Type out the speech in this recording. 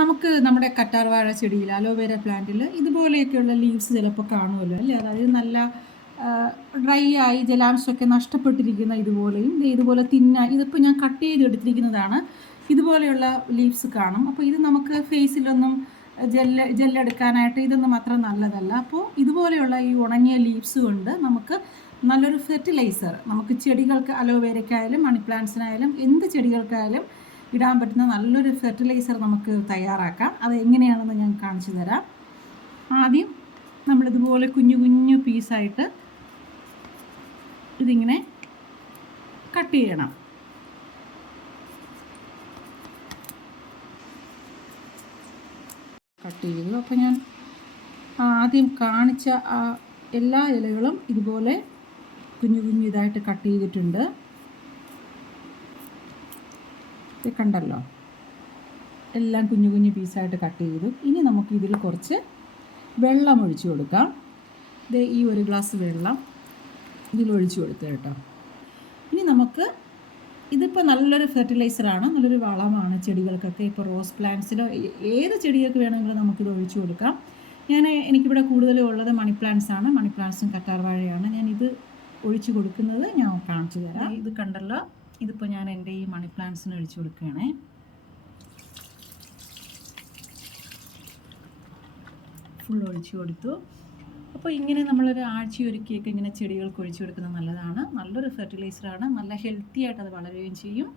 നമുക്ക് നമ്മുടെ കറ്റാർവാഴ ചെടിയിൽ അലോവേര പ്ലാന്റിൽ ഇതുപോലെയൊക്കെയുള്ള ലീവ്സ് ചിലപ്പോൾ കാണുമല്ലോ അല്ലേ? അതായത് നല്ല ഡ്രൈ ആയി ജലാംശമൊക്കെ നഷ്ടപ്പെട്ടിരിക്കുന്ന ഇതുപോലെയും ഇതുപോലെ തിന്ന ഇതിപ്പോൾ ഞാൻ കട്ട് ചെയ്ത് എടുത്തിരിക്കുന്നതാണ് ഇതുപോലെയുള്ള ലീവ്സ് കാണും. അപ്പോൾ ഇത് നമുക്ക് ഫേസിലൊന്നും ജെല്ല് ജെല്ലെടുക്കാനായിട്ട് ഇതൊന്നും അത്ര നല്ലതല്ല. അപ്പോൾ ഇതുപോലെയുള്ള ഈ ഉണങ്ങിയ ലീവ്സ് കൊണ്ട് നമുക്ക് നല്ലൊരു ഫെർട്ടിലൈസർ നമുക്ക് ചെടികൾക്ക് അലോവേരയ്ക്കായാലും മണി പ്ലാന്റ്സിനായാലും എന്ത് ചെടികൾക്കായാലും ഇടാൻ പറ്റുന്ന നല്ലൊരു ഫെർട്ടിലൈസർ നമുക്ക് തയ്യാറാക്കാം. അത് എങ്ങനെയാണെന്ന് ഞാൻ കാണിച്ചു തരാം. ആദ്യം നമ്മളിതുപോലെ കുഞ്ഞു കുഞ്ഞു പീസായിട്ട് ഇതിങ്ങനെ കട്ട് ചെയ്യണം. കട്ട് ചെയ്തു. അപ്പോൾ ഞാൻ ആദ്യം കാണിച്ച ആ എല്ലാ ഇലകളും ഇതുപോലെ കുഞ്ഞു കുഞ്ഞു ഇതായിട്ട് കട്ട് ചെയ്തിട്ടുണ്ട് ഇത് കണ്ടല്ലോ. എല്ലാം കുഞ്ഞു കുഞ്ഞു പീസായിട്ട് കട്ട് ചെയ്തു. ഇനി നമുക്ക് ഇതിൽ കുറച്ച് വെള്ളം ഒഴിച്ചു കൊടുക്കാം. ഇത് ഈ ഒരു ഗ്ലാസ് വെള്ളം ഇതിൽ ഒഴിച്ചു കൊടുക്കുക കേട്ടോ. ഇനി നമുക്ക് ഇതിപ്പോൾ നല്ലൊരു ഫെർട്ടിലൈസറാണ് നല്ലൊരു വളമാണ് ചെടികൾക്കൊക്കെ. ഇപ്പോൾ റോസ് പ്ലാന്റ്സിലോ ഏത് ചെടികൾക്ക് വേണമെങ്കിലും നമുക്കിത് ഒഴിച്ചു കൊടുക്കാം. ഞാൻ എനിക്കിവിടെ കൂടുതലും ഉള്ളത് മണി പ്ലാന്റ്സ് ആണ്. മണി പ്ലാന്റ്സും കറ്റാർവാഴയാണ്. ഞാൻ ഇത് ഒഴിച്ചു കൊടുക്കുന്നത് ഞാൻ കാണിച്ചു തരാം. ഇത് കണ്ടല്ലോ. ഇതിപ്പോൾ ഞാൻ എന്റെ ഈ മണി പ്ലാന്റ്സിന് ഒഴിച്ചു കൊടുക്കുകയാണേ. ഫുൾ ഒഴിച്ചു കൊടുത്തു. അപ്പോൾ ഇങ്ങനെ നമ്മളൊരു ആഴ്ച ഒരുക്കിയൊക്കെ ഇങ്ങനെ ചെടികൾക്ക് ഒഴിച്ചു കൊടുക്കുന്നത് നല്ലതാണ്. നല്ലൊരു ഫെർട്ടിലൈസറാണ് നല്ല ഹെൽത്തി ആയിട്ട് അത് വളരുകയും ചെയ്യും.